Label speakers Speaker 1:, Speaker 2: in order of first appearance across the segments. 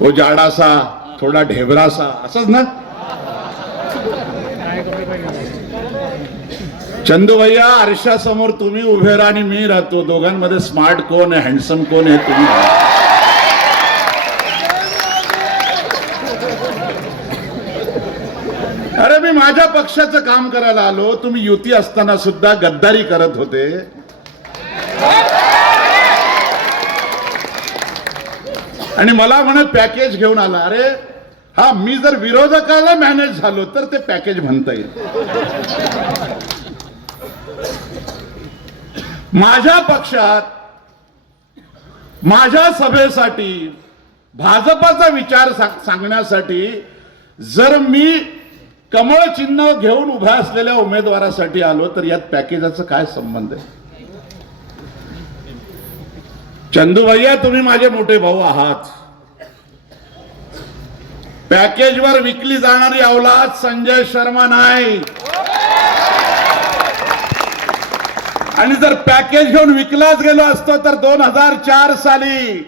Speaker 1: हो जाडासा थोडा ढेबरासा असंच ना? चंदू भैया आरशासमोर तुम्ही उभे राहा आणि मी राहतो. दोघांमध्ये स्मार्ट कोण आहे हँडसम कोण आहे तुम्ही अरे मी माझ्या पक्षाचं काम करायला आलो. तुम्ही युती असताना सुद्धा गद्दारी करत होते. आणि मला म्हणत पॅकेज घेऊन आला. अरे हा मी जर विरोधकाला मॅनेज झालो तर ते पॅकेज म्हणता येईल. माझ्या पक्षात माझ्या सभेसाठी भाजपाचा विचार सांगण्यासाठी जर मी कमळ चिन्ह घेऊन उभ्या असलेल्या उमेदवारासाठी आलो तर यात पॅकेजाचा काय संबंध आहे? चंदू भैया तुम्ही माझे मोठे भाऊ आहात. पॅकेजवर विकली जाणारी अवलाद संजय शर्मा नाही. आणि जर पॅकेज घेऊन विकलाच गेलो असतो तर दोन हजार चार साली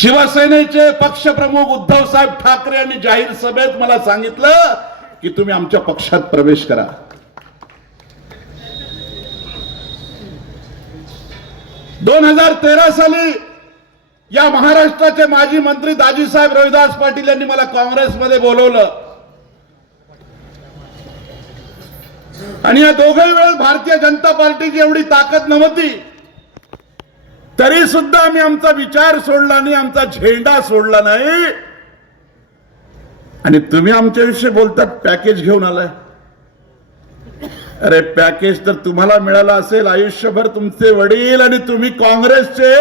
Speaker 1: शिवसेनेचे पक्षप्रमुख उद्धव साहेब ठाकरे यांनी जाहीर सभेत मला सांगितलं की तुम्ही आमच्या पक्षात प्रवेश करा. दोन हजार तेरा साली या महाराष्ट्राचे माजी मंत्री दाजीसाहेब रविदास पाटील यांनी मला काँग्रेसमध्ये बोलवलं. आणि या दोघही वेळेस भारतीय जनता पार्टीची एवढी ताकद नव्हती. तरी सुद्धा आम्ही आमचा विचार सोडला नाही आमचा झेंडा सोडला नाही. आणि तुम्ही आमच्याविषयी बोलतात पॅकेज घेऊन आलाय. अरे पॅकेज तर तुम्हाला मिळालं असेल. आयुष्यभर तुमचे वडील आणि तुम्ही काँग्रेसचे.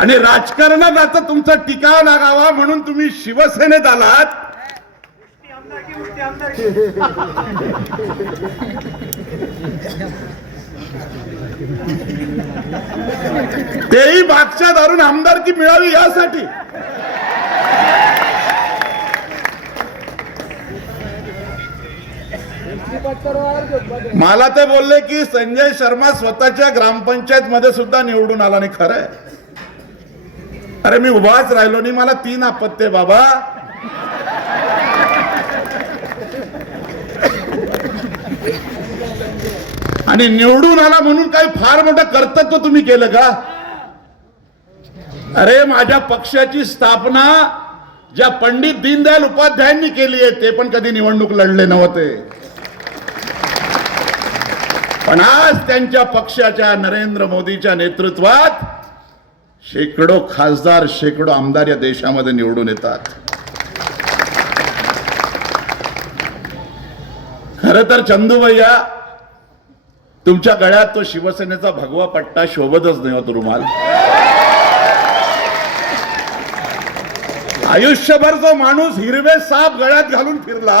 Speaker 1: आणि राजकारणात आता तुमचा टिकाव लागावा म्हणून तुम्ही शिवसेनेत आलात. तेही मागच्या दारून आमदारकी मिळावी यासाठी. मला ते बोलले की संजय शर्मा स्वतःच्या ग्रामपंचायत मध्ये सुद्धा निवडून आला नाही खरंय अरे मी उभाच राहिलो नाही मला तीन आपत्ते बाबा. आणि निवडून आला म्हणून काही फार मोठं कर्तव्य तुम्ही केलं का? अरे माझ्या पक्षाची स्थापना ज्या पंडित दीनदयाल उपाध्यायांनी केली आहे ते पण कधी निवडणूक लढले नव्हते. पण आज त्यांच्या पक्षाच्या नरेंद्र मोदीच्या नेतृत्वात शेकडो खासदार शेकडो आमदार या देशामध्ये निवडून येतात. खर तर चंदूभैया तुमच्या गळ्यात तो शिवसेनेचा भगवा पट्टा शोभतच नाही होतो रुमाल आयुष्यभर जो माणूस हिरवे साप गळ्यात घालून फिरला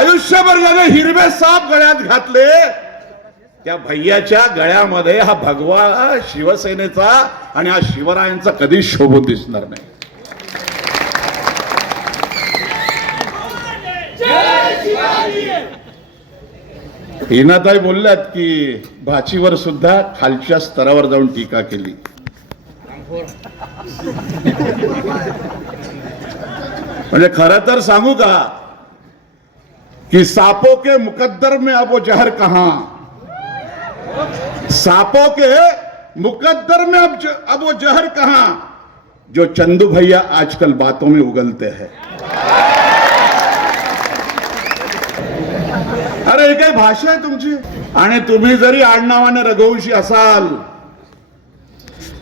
Speaker 1: आयुष्यभर ज्याने हिरवे साप गळ्यात घातले त्या भैयाच्या गळ्यामध्ये हा भगवा शिवसेनेचा आणि हा शिवरायांचा कधी शोभून दिसणार नाही. हिनाताई बोलल्यात की भाचीवर सुद्धा खालच्या स्तरावर जाऊन टीका केली. म्हणजे खरं तर सांगू का कि सांपों के मुकद्दर में अब वो जहर कहां? सांपों के मुकद्दर में अब अब वो जहर कहां? जो चंदू भैया आजकल बातों में उगलते हैं। अरे हे काही भाषा आहे तुमची। आणि तुम्ही जरी आडनावाने रघुवंशी असाल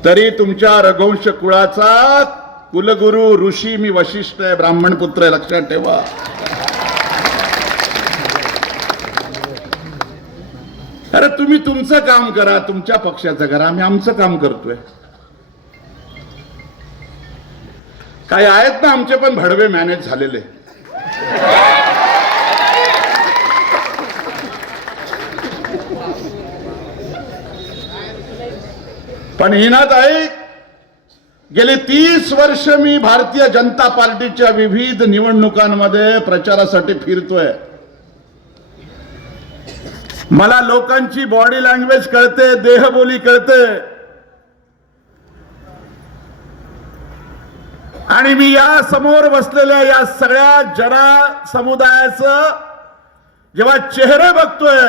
Speaker 1: तरी तुमच्या रघुवंश कुळाचा कुलगुरु ऋषी मी वशिष्ठ आहे ब्राह्मण पुत्र आहे लक्षात ठेवा. अरे तुम्ही तुमचं काम करा तुमच्या पक्षाचं करा आम्ही आमचं काम करतोय. काही आहेत ना आमचे पण भडवे मॅनेज झालेले. पण हिनात आहे गेली तीस वर्ष मी भारतीय जनता पार्टीच्या विविध निवडणुकांमध्ये प्रचारासाठी फिरतोय. मला लोकांची बॉडी लँग्वेज कळते देहबोली कळते. आणि मी या समोर बसलेल्या या सगळ्या जना समुदायाचं जेव्हा चेहरे बघतोय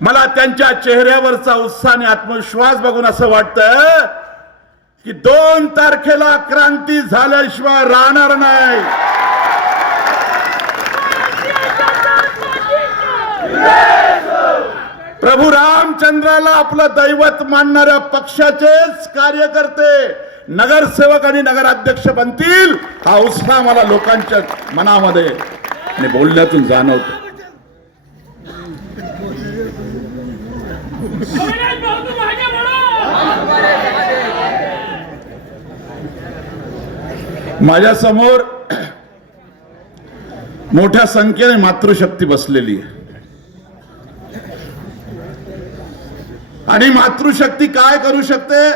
Speaker 1: मला त्यांच्या चेहऱ्यावरचा उत्साह आणि आत्मविश्वास बघून असं वाटतं की दोन तारखेला क्रांती झाल्याशिवाय राहणार नाही. प्रभू रामचंद्राला आपलं दैवत मानणाऱ्या पक्षाचेच कार्यकर्ते नगरसेवक आणि नगराध्यक्ष बनतील हा उत्साह मला लोकांच्या मनामध्ये आणि बोलण्यातून जाणवतो. माझ्यासमोर मोठ्या संख्येने मातृशक्ती बसलेली आहे. आणि मातृशक्ती काय करू शकते?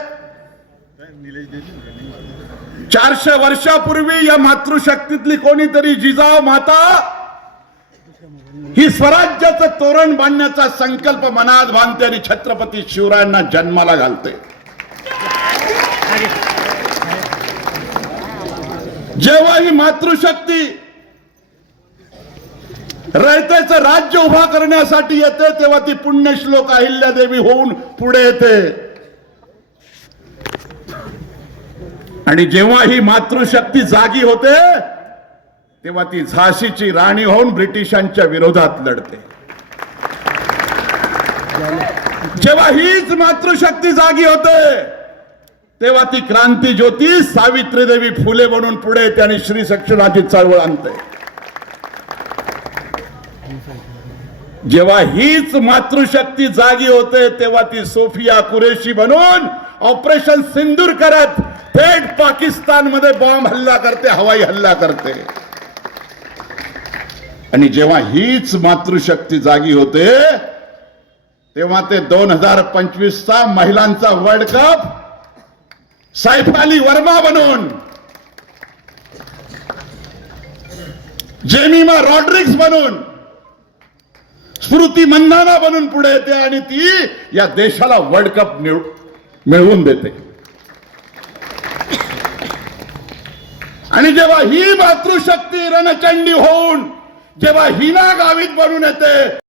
Speaker 1: चारशे वर्षापूर्वी या मातृशक्तीतली कोणीतरी जिजाऊ माता ही स्वराज्याचं तोरण बांधण्याचा संकल्प मनात बांधते आणि छत्रपती शिवरायांना जन्माला घालते. जेव्हा ही मातृशक्ती रयतेचं राज्य उभा करण्यासाठी येते तेव्हा ती पुण्यश्लोक अहिल्यादेवी होऊन पुढे येते. आणि जेव्हा ही मातृशक्ती जागी होते तेव्हा ती झाशीची राणी होऊन ब्रिटिशांच्या विरोधात लढते. जेव्हा हीच मातृशक्ती जागी होते तेव्हा ती क्रांती ज्योती सावित्री देवी फुले म्हणून पुढे येते आणि श्री सक्षणाची चळवळ आणते. जेव्हा हीच मातृशक्ती जागी होते तेव्हा ती सोफिया कुरेशी बनून ऑपरेशन सिंदूर करत थेट पाकिस्तानमध्ये बॉम्ब हल्ला करते हवाई हल्ला करते. आणि जेव्हा हीच मातृशक्ती जागी होते तेव्हा ते दोन हजार पंचवीस चा महिलांचा वर्ल्ड कप सैफाली वर्मा बनून जेमिमा रॉड्रिक्स बनून स्मृती मंदाना बनून पुढे येते आणि ती या देशाला वर्ल्ड कप मिळवून देते. आणि जेव्हा ही मातृशक्ती रणचंडी होऊन जेव्हा हिना गावीत बनून येते